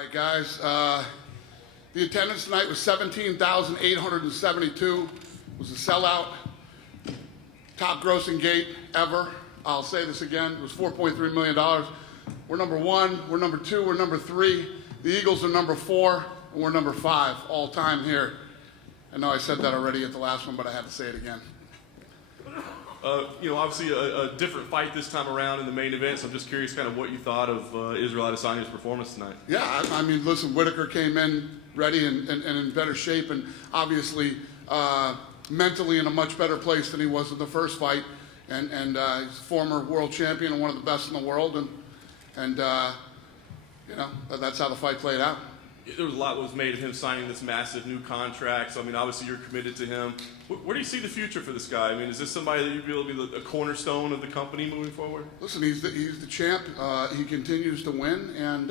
right, guys. The attendance tonight was 17,872. It was a sellout. Top grossing gate ever. I'll say this again. It was $4.3 million. We're number one. We're number two. We're number three. The Eagles are number four, and we're number five all time here. I know I said that already at the last one, but I had to say it again. Obviously a different fight this time around in the main event, so I'm just curious kind of what you thought of Israel Adesanya's performance tonight. Yeah, I mean, listen, Whitaker came in ready and in better shape, and obviously mentally in a much better place than he was in the first fight, and he's a former world champion and one of the best in the world, and that's how the fight played out. There was a lot that was made of him signing this massive new contract, so I mean, obviously you're committed to him. Where do you see the future for this guy? I mean, is this somebody that you'd be able to be a cornerstone of the company moving forward? Listen, he's the champ. He continues to win, and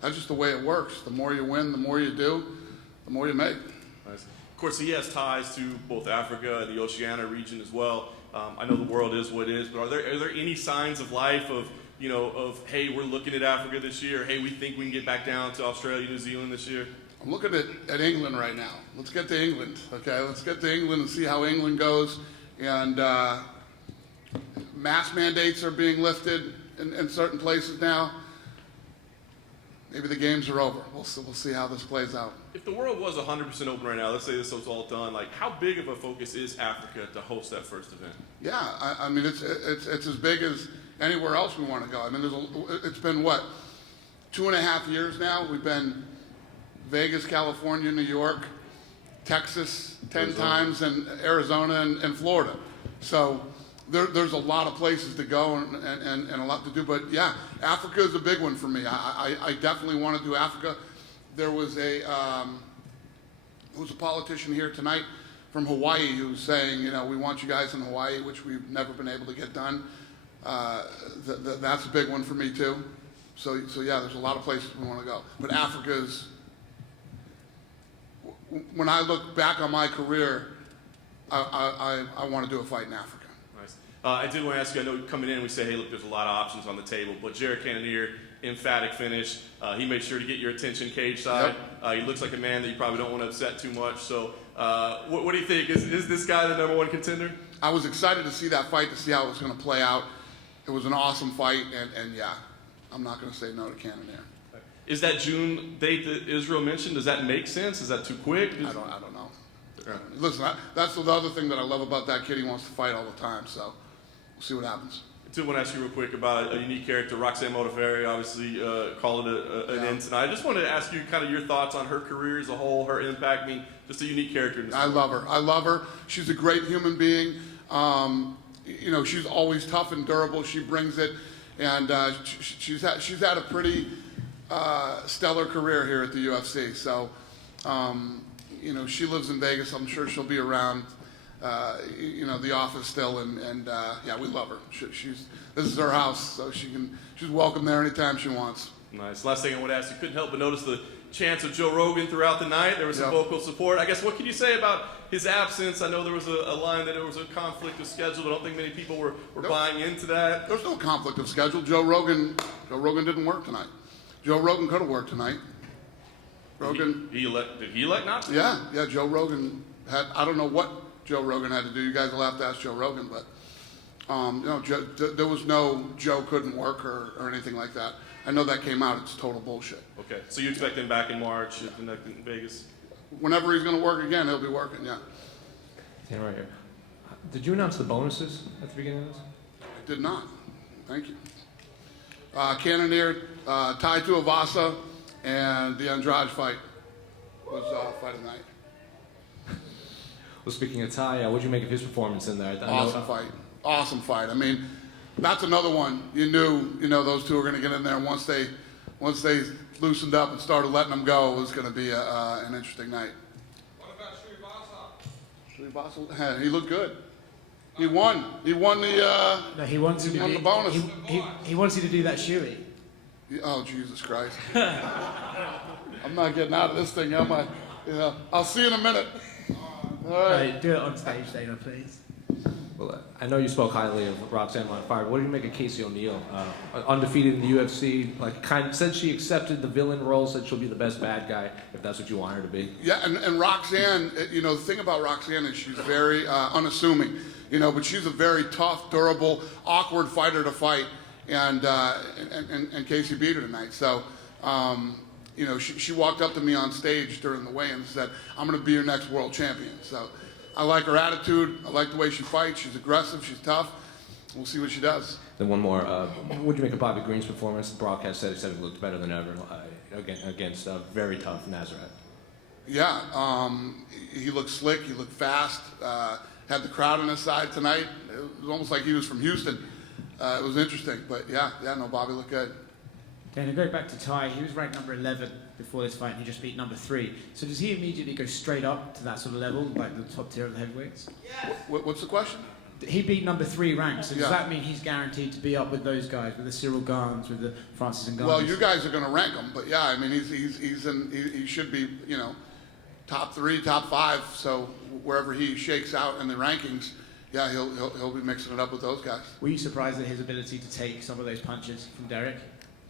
that's just the way it works. The more you win, the more you do, the more you make. Nice. Of course, he has ties to both Africa and the Oceania region as well. I know the world is what it is, but are there any signs of life of hey, we're looking at Africa this year, hey, we think we can get back down to Australia, New Zealand this year? I'm looking at England right now. Let's get to England, okay? Let's get to England and see how England goes. And mask mandates are being lifted in certain places now. Maybe the games are over. We'll see how this plays out. If the world was 100% open right now, let's say this was all done, like how big of a focus is Africa to host that first event? Yeah, I mean, it's as big as anywhere else we want to go. I mean, it's been, what, 2.5 years now? We've been Vegas, California, New York, Texas 10 times, and Arizona and Florida. So there's a lot of places to go and a lot to do. But, yeah, Africa is a big one for me. I definitely want to do Africa. There was a politician here tonight from Hawaii who was saying, we want you guys in Hawaii, which we've never been able to get done. That's a big one for me too. So yeah, there's a lot of places we want to go. But Africa's, when I look back on my career, I want to do a fight in Africa. Nice. I did want to ask you, I know coming in we say, hey, look, there's a lot of options on the table, but Jared Cannonier, emphatic finish. He made sure to get your attention cage side. Yep. He looks like a man that you probably don't want to upset too much. So what do you think? Is this guy the number one contender? I was excited to see that fight, to see how it was going to play out. It was an awesome fight, and yeah, I'm not going to say no to Cannonier. Is that June date that Israel mentioned, does that make sense? Is that too quick? I don't know. Yeah. Listen, that's the other thing that I love about that kid. He wants to fight all the time, so we'll see what happens. I did want to ask you real quick about a unique character, Roxanne Modafferi, obviously called it an end tonight. I just wanted to ask you kind of your thoughts on her career as a whole, her impact. I mean, just a unique character in this I love her. She's a great human being. She's always tough and durable. She brings it, and she's had a pretty stellar career here at the UFC. So, she lives in Vegas. I'm sure she'll be around, the office still, and yeah, we love her. This is her house, so she's welcome there anytime she wants. Nice. Last thing I want to ask you, couldn't help but notice the chants of Joe Rogan throughout the night. There was some vocal support. I guess, what can you say about his absence? I know there was a line that there was a conflict of schedule, but I don't think many people were buying into that. There's no conflict of schedule. Joe Rogan didn't work tonight. Joe Rogan could have worked tonight. Did he elect not to? Yeah, Joe Rogan had, I don't know what Joe Rogan had to do. You guys will have to ask Joe Rogan, but there was no Joe couldn't work or anything like that. I know that came out. It's total bullshit. Okay, so you expect him back in March in Vegas? Whenever he's going to work again, he'll be working, yeah. Stand right here. Did you announce the bonuses at the beginning of this? I did not. Thank you. Cannonier, Tai Tuivasa, and the Andrade fight was fight of the night. Well, speaking of Tai, what did you make of his performance in there? Awesome fight. I mean, that's another one. You knew, those two were going to get in there. And once they loosened up and started letting them go, it was going to be an interesting night. What about Tuivasa? Tuivasa, he looked good. He won. He won the. No, he wants he won the bonus. He wants you to do that shoey. Oh, Jesus Christ! I'm not getting out of this thing, am I? I'll see you in a minute. All right. Do it on stage, Dana, please. Well, I know you spoke highly of Roxanne Modafferi. What do you make of Casey O'Neill? Undefeated in the UFC, said she accepted the villain role, said she'll be the best bad guy if that's what you want her to be. Yeah, and Roxanne, the thing about Roxanne is she's very unassuming, but she's a very tough, durable, awkward fighter to fight, and Casey beat her tonight. So, she walked up to me on stage during the weigh-in and said, "I'm going to be your next world champion." So, I like her attitude. I like the way she fights. She's aggressive. She's tough. We'll see what she does. Then one more. What do you make of Bobby Green's performance? The broadcast said he looked better than ever against a very tough Nazareth. Yeah, he looked slick. He looked fast. Had the crowd on his side tonight. It was almost like he was from Houston. It was interesting. But no, Bobby looked good. Dana, go back to Ty. He was ranked number 11 before this fight, and he just beat number 3. So does he immediately go straight up to that sort of level, like the top tier of the heavyweights? Yes. What's the question? He beat number 3 ranked, so does Yeah. that mean he's guaranteed to be up with those guys, with the Cyril Garns, with the Francis Ngannou's? Well, you guys are going to rank him, but he should be top 3, top 5. So wherever he shakes out in the rankings, he'll be mixing it up with those guys. Were you surprised at his ability to take some of those punches from Derek?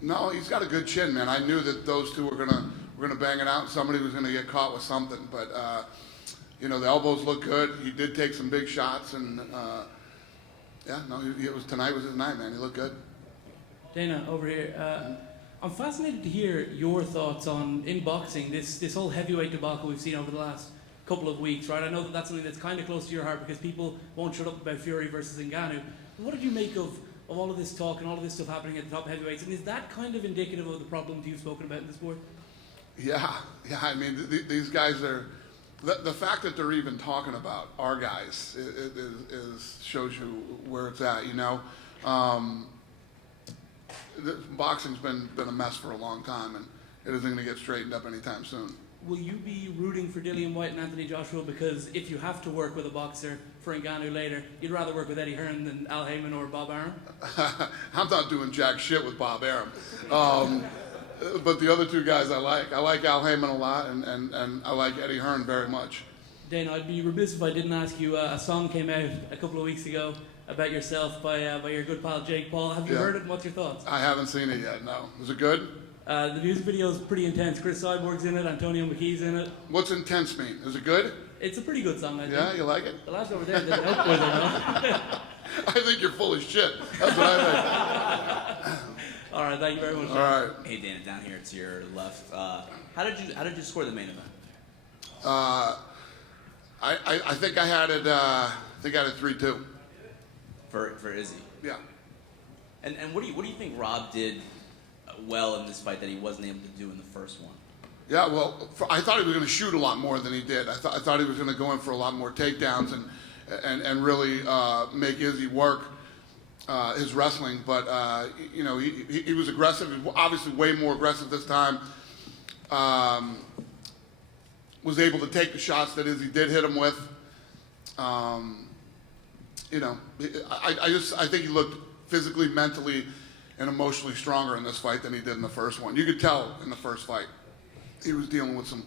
No, he's got a good chin, man. I knew that those two were gonna bang it out, and somebody was gonna get caught with something. But the elbows look good. He did take some big shots, and tonight was his night, man. He looked good. Dana, over here. I'm fascinated to hear your thoughts on, in boxing, this whole heavyweight debacle we've seen over the last couple of weeks, right? I know that's something that's kind of close to your heart because people won't shut up about Fury versus Ngannou. What did you make of all of this talk and all of this stuff happening at the top heavyweights? And is that kind of indicative of the problems you've spoken about in the sport? Yeah. I mean, these guys are. The fact that they're even talking about our guys shows you where it's at. Boxing's been a mess for a long time, and it isn't going to get straightened up anytime soon. Will you be rooting for Dillian White and Anthony Joshua? Because if you have to work with a boxer for Ngannou later, you'd rather work with Eddie Hearn than Al Heyman or Bob Arum? I'm not doing jack shit with Bob Arum. But the other two guys I like. I like Al Heyman a lot, and I like Eddie Hearn very much. Dana, I'd be remiss if I didn't ask you, a song came out a couple of weeks ago about yourself by your good pal Jake Paul. Have you heard it, and what's your thoughts? I haven't seen it yet, no. Is it good? The music video is pretty intense. Chris Cyborg's in it, Antonio McKee's in it. What's intense mean? Is it good? It's a pretty good song, I think. Yeah, you like it? The lads over there didn't help with it, no? I think you're full of shit. That's what I think. All right, thank you very much. All right. Hey Dana, down here to your left. How did you score the main event? I think I had it. I think I had it 3-2. For Izzy. Yeah. And what do you think Rob did well in this fight that he wasn't able to do in the first one? Yeah. Well, I thought he was going to shoot a lot more than he did. I thought he was going to go in for a lot more takedowns and really make Izzy work his wrestling. But he was aggressive. Obviously, way more aggressive this time. Was able to take the shots that Izzy did hit him with. I think he looked physically, mentally, and emotionally stronger in this fight than he did in the first one. You could tell in the first fight he was dealing with some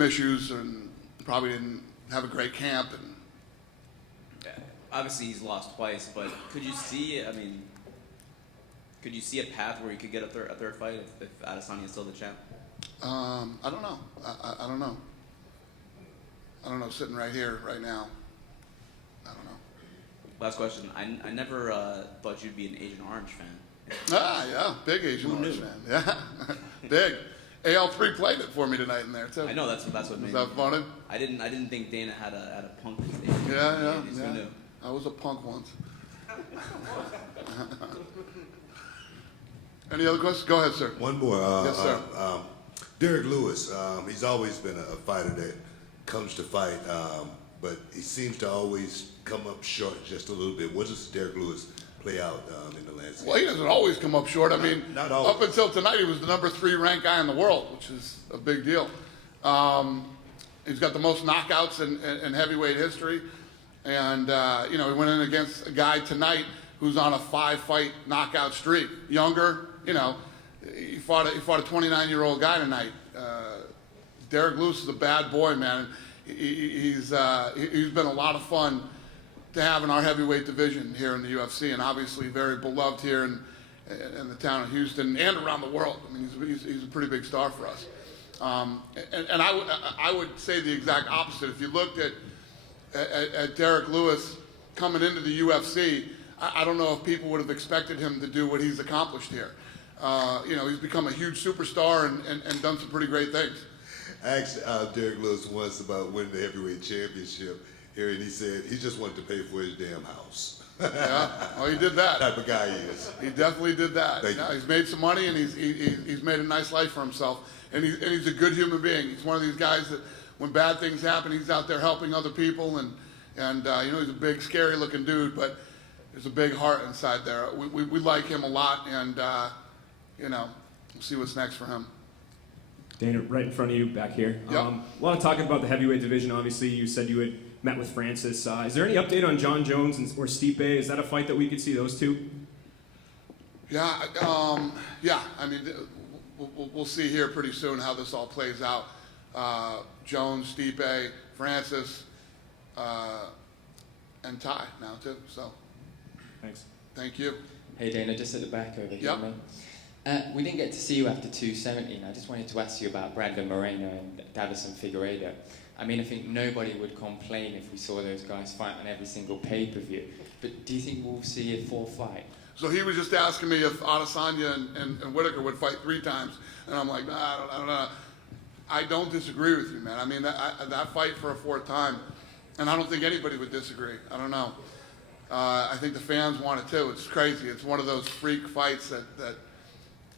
issues and probably didn't have a great camp. And obviously he's lost twice, but could you see a path where he could get a third fight if Adesanya is still the champ? I don't know. I don't know. I don't know. Sitting right here, right now, I don't know. Last question. I never thought you'd be an Agent Orange fan. Yeah, big Agent Orange fan. Yeah, big. AL3 played it for me tonight in there too. I know that's what made. Was that funny? I didn't think Dana had a punk these days. Yeah. Who knew? I was a punk once. Any other questions? Go ahead, sir. One more. Yes, sir. Derek Lewis, he's always been a fighter that comes to fight, but he seems to always come up short just a little bit. What does Derek Lewis play out in the landscape? Well, he doesn't always come up short. I mean, not always. Up until tonight, he was the number 3 ranked guy in the world, which is a big deal. He's got the most knockouts in heavyweight history. And, he went in against a guy tonight who's on a 5-fight knockout streak. Younger, he fought a 29-year-old guy tonight. Derek Lewis is a bad boy, man. He's been a lot of fun to have in our heavyweight division here in the UFC, and obviously very beloved here in the town of Houston and around the world. I mean, he's a pretty big star for us. And I would say the exact opposite. If you looked at Derek Lewis coming into the UFC, I don't know if people would have expected him to do what he's accomplished here. You know, he's become a huge superstar and done some pretty great things. I asked Derek Lewis once about winning the heavyweight championship here, and he said he just wanted to pay for his damn house. Yeah, well, he did that. Type of guy he is. He definitely did that. Thank you. He's made some money, and he's made a nice life for himself. And he's a good human being. He's one of these guys that when bad things happen, he's out there helping other people. And you know, he's a big, scary-looking dude, but there's a big heart inside there. We like him a lot, and you know, we'll see what's next for him. Dana, right in front of you, back here. Yep. A lot of talking about the heavyweight division. Obviously, you said you had met with Francis. Is there any update on John Jones or Stipe? Is that a fight that we could see those two? Yeah, yeah. I mean, we'll see here pretty soon how this all plays out. Jones, Stipe, Francis, and Ty now too. So, Thanks. thank you. Hey Dana, just at the back over here, Yep. mate. We didn't get to see you after 270, and I just wanted to ask you about Brandon Moreno and Davison Figueiredo. I mean, I think nobody would complain if we saw those guys fight on every single pay-per-view. But do you think we'll see a full fight? So he was just asking me if Adesanya and Whitaker would fight 3 times, and I'm like, nah, I don't know. I don't disagree with you, man. I mean, that fight for a 4th time, and I don't think anybody would disagree. I don't know. I think the fans want it too. It's crazy. It's one of those freak fights that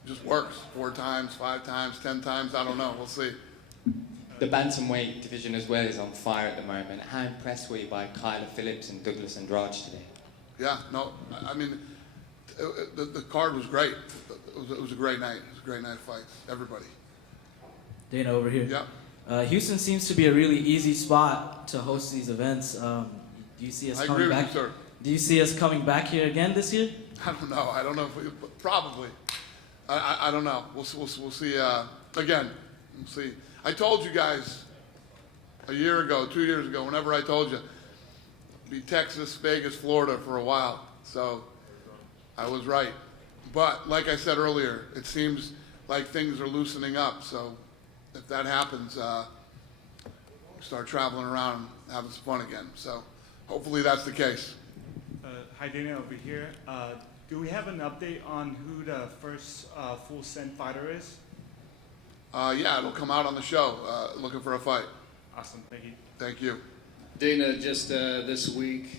just works 4 times, 5 times, 10 times. I don't know. We'll see. The bantamweight division as well is on fire at the moment. How impressed were you by Kyler Phillips and Douglas Andrade today? Yeah, no, I mean, the card was great. It was a great night. It was a great night of fights. Everybody. Dana over here. Yeah. Houston seems to be a really easy spot to host these events. Do you see us I coming agree back? with you, sir. Do you see us coming back here again this year? I don't know. I don't know if we, probably. I don't know. We'll see. Again, we'll see. I told you guys a year ago, 2 years ago, whenever I told you, be Texas, Vegas, Florida for a while. So I was right. But like I said earlier, it seems like things are loosening up. So if that happens, start traveling around and having some fun again. So hopefully that's the case. Hi, Dana, over here. Do we have an update on who the first full send fighter is? Yeah, it'll come out on the show. Looking for a fight. Awesome, thank you. Thank you. Dana, just this week,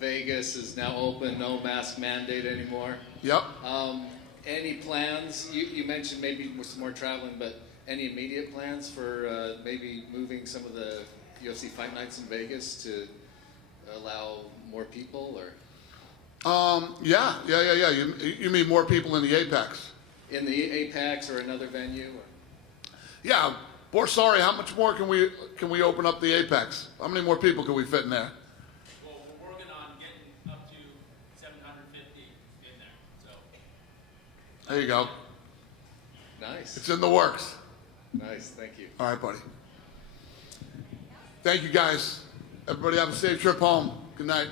Vegas is now open, no mask mandate anymore. Yep. Any plans? You mentioned maybe some more traveling, but any immediate plans for maybe moving some of the UFC fight nights in Vegas to allow more people, or? Yeah. You mean more people in the Apex? In the Apex or another venue? Or? Yeah. Sorry, how much more can we open up the Apex? How many more people can we fit in there? Well, we're working on getting up to 750 in there. So. There you go. Nice. It's in the works. Nice, thank you. All right, buddy. Thank you, guys. Everybody have a safe trip home. Good night.